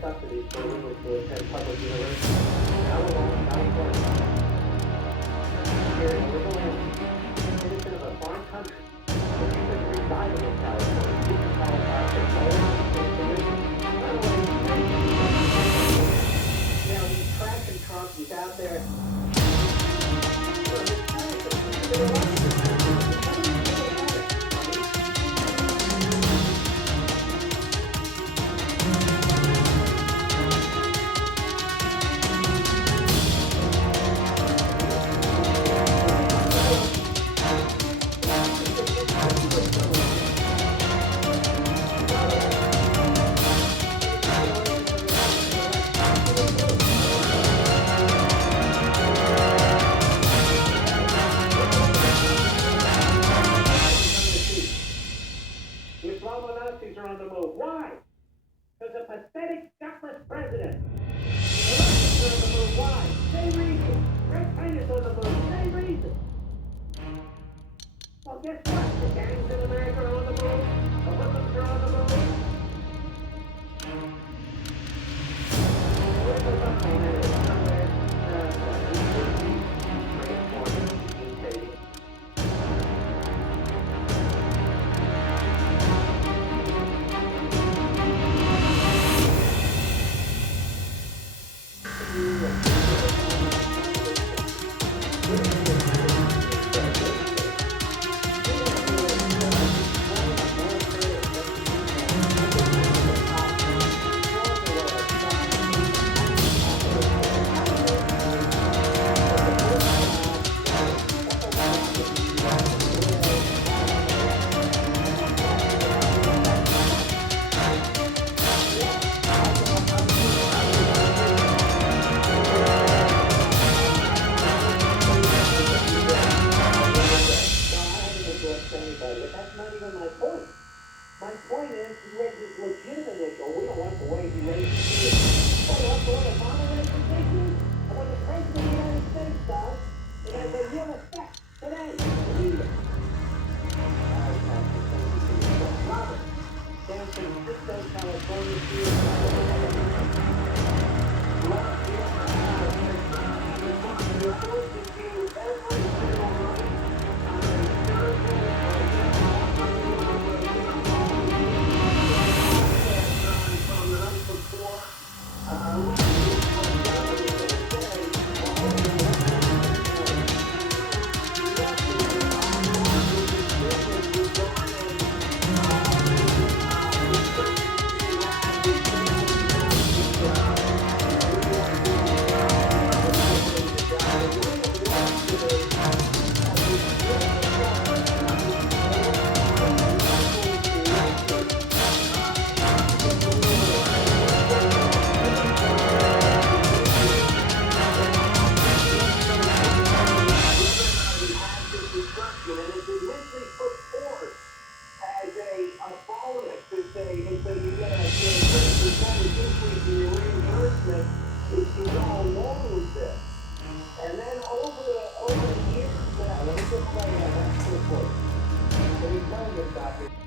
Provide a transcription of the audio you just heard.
subsidies for illegals to attend public universities. Now alone in California, here in illegal aliens, citizen of a foreign country, if you could reside in California, you can qualify for lower state tuition. Not only he's trashing Trump, he's out there. Nazis are on the move. Why? Because a pathetic, gutless president. The Russians are on the move. Why? Same reason. Red China's on the move. Same reason. Well, guess what? The gangs in America are on the move. The Muslims are on the move. Where's the Muslim? Somewhere. My point is, he raised this legitimate issue. We don't like the way he raised it. Oh, you want the way the moderator issues? And when the President of the United States does, it has a real effect today. Immediate. Robert, San Francisco, California, and then over the years, let me just play that. That's pretty close. So we tell you about it.